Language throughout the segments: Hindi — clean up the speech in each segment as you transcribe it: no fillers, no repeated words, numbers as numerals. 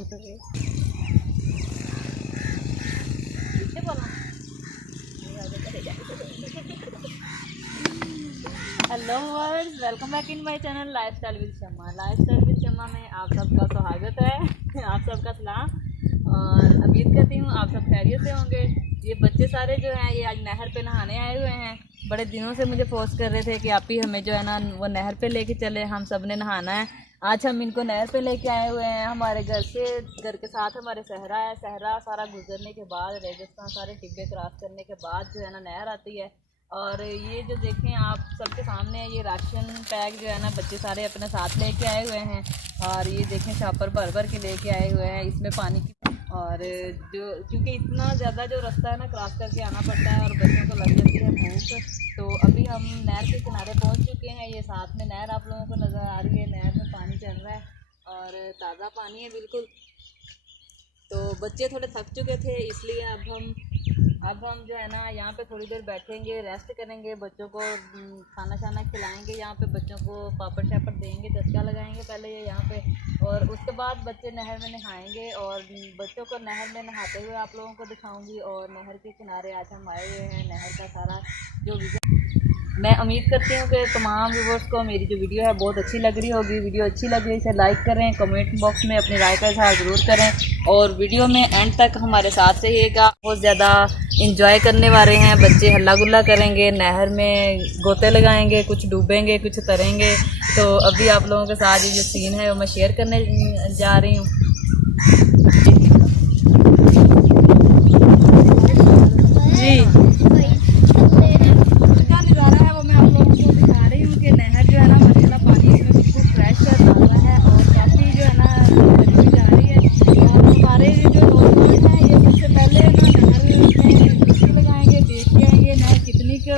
काम कर रही है। हेलो वर्स, welcome back in my channel lifestyle with Shamma. Lifestyle with Shamma में आप सबका स्वागत है। आप सबका सलाम और उम्मीद करती हूँ आप सब खैरियत से होंगे। ये बच्चे सारे जो हैं ये आज नहर पे नहाने आए हुए हैं। बड़े दिनों से मुझे फोर्स कर रहे थे कि आप ही हमें जो है ना वो नहर पे लेके चले, हम सब ने नहाना है। आज हम इनको नहर पे लेके आए हुए हैं। हमारे घर के साथ हमारे सहरा है। सहरा सारा गुजरने के बाद, रेगिस्तान सारे टिब्बे क्रॉस करने के बाद जो है ना नहर आती है। और ये जो देखें आप सबके सामने ये राशन पैक जो है ना बच्चे सारे अपने साथ लेके आए हुए हैं। और ये देखें छापर भर भर के लेके आए हुए हैं। इसमें पानी की और जो क्योंकि इतना ज़्यादा जो रास्ता है ना क्रॉस करके आना पड़ता है और बच्चों को लग जाती है भूख। तो अभी हम नहर के किनारे पहुंच चुके हैं। ये साथ में नहर आप लोगों को नज़र आ रही है। नहर में पानी चल रहा है और ताज़ा पानी है बिल्कुल। तो बच्चे थोड़े थक चुके थे, इसलिए अब हम जो है ना यहाँ पे थोड़ी देर बैठेंगे, रेस्ट करेंगे, बच्चों को खाना शाना खिलाएंगे। यहाँ पे बच्चों को पापड़ शापड़ देंगे, चस्का लगाएंगे पहले ये यहाँ पे, और उसके बाद बच्चे नहर में नहाएंगे। और बच्चों को नहर में नहाते हुए आप लोगों को दिखाऊंगी। और नहर के किनारे आज हम आए हुए हैं। नहर का सारा जो मैं उम्मीद करती हूँ कि तमाम व्यूवर्स को मेरी जो वीडियो है बहुत अच्छी लग रही होगी। वीडियो अच्छी लग रही है इसे लाइक करें, कमेंट बॉक्स में अपनी राय का इज़हार ज़रूर करें और वीडियो में एंड तक हमारे साथ रहिएगा। बहुत ज़्यादा इंजॉय करने वाले हैं बच्चे, हल्ला गुल्ला करेंगे, नहर में गोते लगाएंगे, कुछ डूबेंगे, कुछ तरेंगे। तो अभी आप लोगों के साथ ये जो सीन है वो मैं शेयर करने जा रही हूँ। जी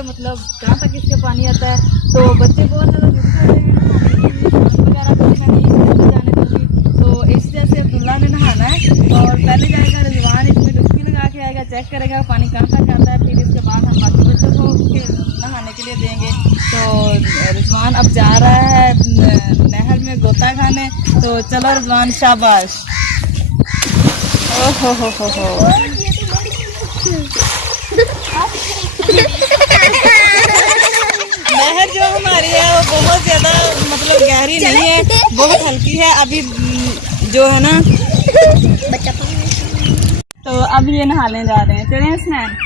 मतलब जहाँ तक इसके पानी आता है। तो बच्चे बहुत ज़्यादा जिद कर रहे हैं वगैरह तो मैं नहीं जाने दूँगी। तो इस तरह से अब्दुल्ला ने नहाना है और पहले जाएगा रिजवान, इसमें डुबकी लगा के आएगा, चेक करेगा पानी कहाँ तक आता है। फिर इसके बाद हम बाकी बच्चों को नहाने के लिए देंगे। तो रिजवान अब जा रहा है नहर में गोता खाने। तो चलो रिजवान, शाबाश। ओहो हो नहर जो हमारी है वो बहुत ज़्यादा मतलब गहरी नहीं है, बहुत हल्की है अभी जो है ना। तो अब ये नहाने जा रहे हैं। चलें स्नैन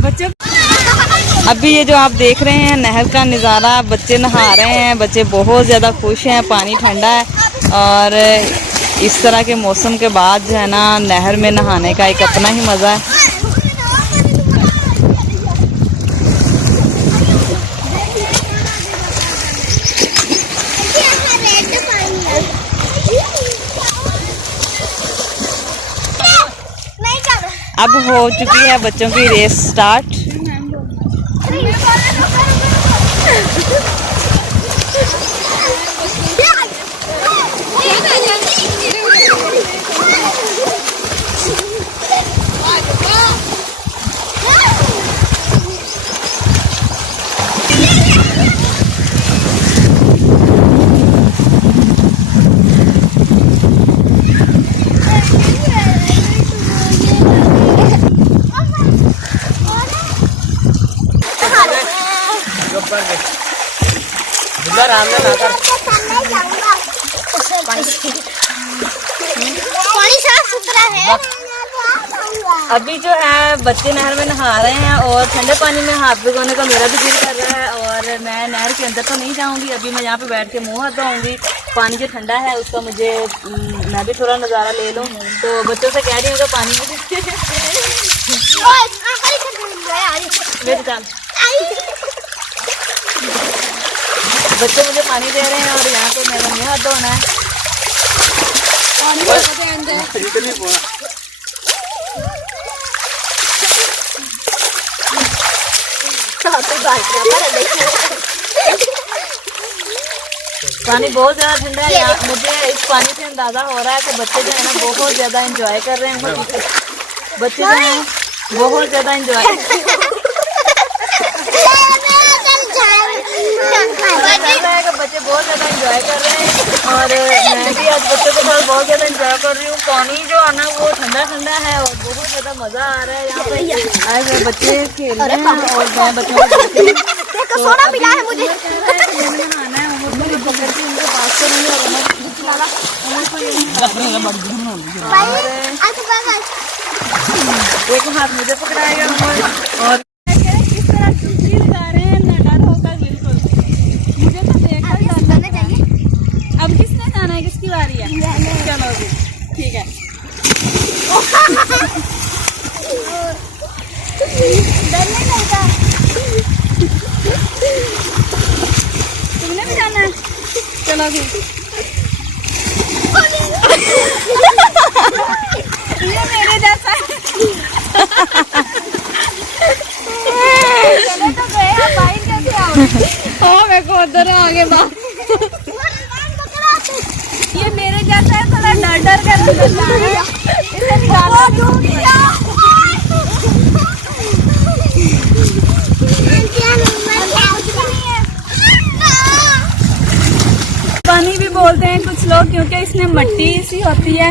बच्चों। अभी ये जो आप देख रहे हैं नहर का नज़ारा, बच्चे नहा रहे हैं, बच्चे बहुत ज़्यादा खुश हैं, पानी ठंडा है। और इस तरह के मौसम के बाद जो है ना नहर में नहाने का एक अपना ही मज़ा है। अब हो चुकी है बच्चों की रेस स्टार्ट। अभी जो है बच्चे नहर में नहा रहे हैं और ठंडे पानी में हाथ भिगोने का मेरा भी दिल कर रहा है। और मैं नहर के अंदर तो नहीं जाऊंगी, अभी मैं यहाँ पे बैठ के मुंह हाथ धोऊंगी। पानी जो ठंडा है उसका मुझे मैं भी थोड़ा नज़ारा ले लूँ। तो बच्चों से कह रही हूँ कि पानी बच्चे मुझे पानी दे रहे हैं और यहाँ पे मेरा मुँह हाथ धोना है। पानी बहुत ज़्यादा ठंडा है। मुझे इस पानी से अंदाज़ा हो रहा है कि बच्चे जो है ना बहुत ज़्यादा एंजॉय कर रहे हैं। बच्चे जो हैं बहुत ज्यादा एंजॉय बच्चे बहुत ज्यादा एंजॉय कर रहे हैं और मैं भी आज बच्चों के साथ बहुत ज्यादा एंजॉय कर रही हूँ। पानी जो है ना वो ठंडा ठंडा है और बहुत ज्यादा मजा आ रहा है यहाँ पे। आज बच्चे खेल रहे हैं और मैं बच्चों को सोना मिला है मुझे। नहाना है उनको पकड़ के उनको पास करूंगी और एक हाथ मुझे पकड़ाएगा और किस तरह चुपचाप जा रहे हैं न डर होकर बिल्कुल। मुझे तो देखकर डरना चाहिए। अब किसने जाना है, किसकी बारी है? चलो अभी ठीक है। डर नहीं लगता। तुमने भी जाना है? चलो अभी। ये मेरे जैसा है। चले तो गए, आप बाहर कैसे आओ? हाँ मेरे को उधर आगे बात। ये मेरे जैसा है, थोड़ा डर डर कर निकलता है। इसे निकालो। पानी भी बोलते हैं कुछ लोग क्योंकि इसमें मिट्टी सी होती है,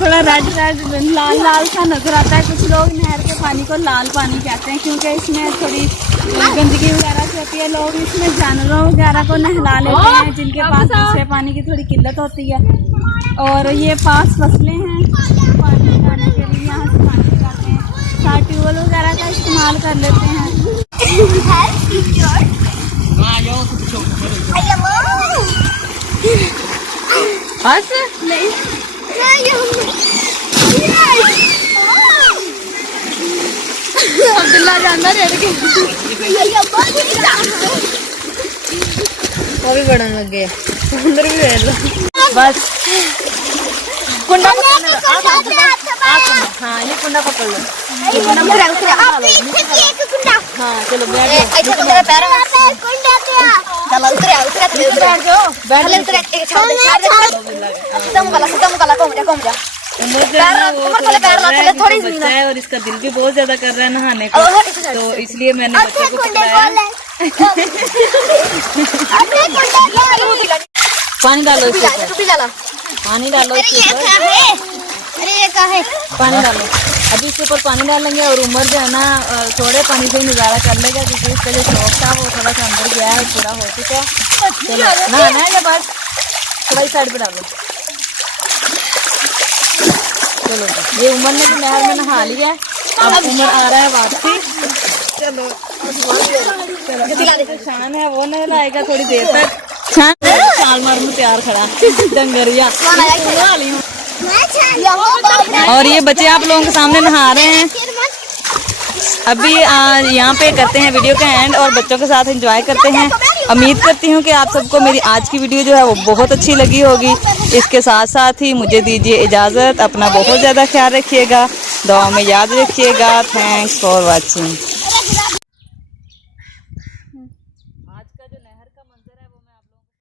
थोड़ा रेड रेड लाल लाल सा नजर आता है। कुछ लोग नहर के पानी को लाल पानी कहते हैं क्योंकि इसमें थोड़ी गंदगी वगैरह से होती है। लोग इसमें जानवरों वगैरह को नहला लेते हैं जिनके पास दूसरे पानी की थोड़ी किल्लत होती है। और ये पास फसलें हैं, पानी लगाने के लिए यहाँ से पानी लगाते हैं। साथ ट्यूबवेल वगैरह का इस्तेमाल कर लेते हैं। बस नहीं अब्दुल्ला जानना रेड़ के वो भी बढ़ने लग गए अंदर भी बैठ लो। बस कुंडा हाँ ये कुंडा पकड़ लो। हाँ चलो बैठ और इसका दिल भी बहुत ज्यादा कर रहा है नहाने को, तो इसलिए मैंने बच्चे को पकड़ाया। पानी डालो इसके ऊपर, पानी डालो इसके ऊपर, पानी डालो। अभी इसके ऊपर पानी डालेंगे और उमर जो है ना थोड़े पानी से ही गुजारा कर लेगा क्योंकि इसका जो शौक था वो थोड़ा सा अंदर गया है, पूरा हो चुका है। नहाना है जब आज थोड़ा ही साइड पे डालो। चलो ये उमर ने भी नहर में नहा लिया है, अब उमर आ रहा है वापसी। चलो शान है वो नहलाएगा थोड़ी देर तक। शान छाल मार में तैयार खड़ा डंगरिया। और ये बच्चे आप लोगों के सामने नहा रहे हैं। अभी यहाँ पे करते हैं वीडियो का एंड और बच्चों के साथ एंजॉय करते हैं। उम्मीद करती हूँ कि आप सबको मेरी आज की वीडियो जो है वो बहुत अच्छी लगी होगी। इसके साथ साथ ही मुझे दीजिए इजाज़त। अपना बहुत ज़्यादा ख्याल रखिएगा, दुआ में याद रखिएगा। Thanks for watching.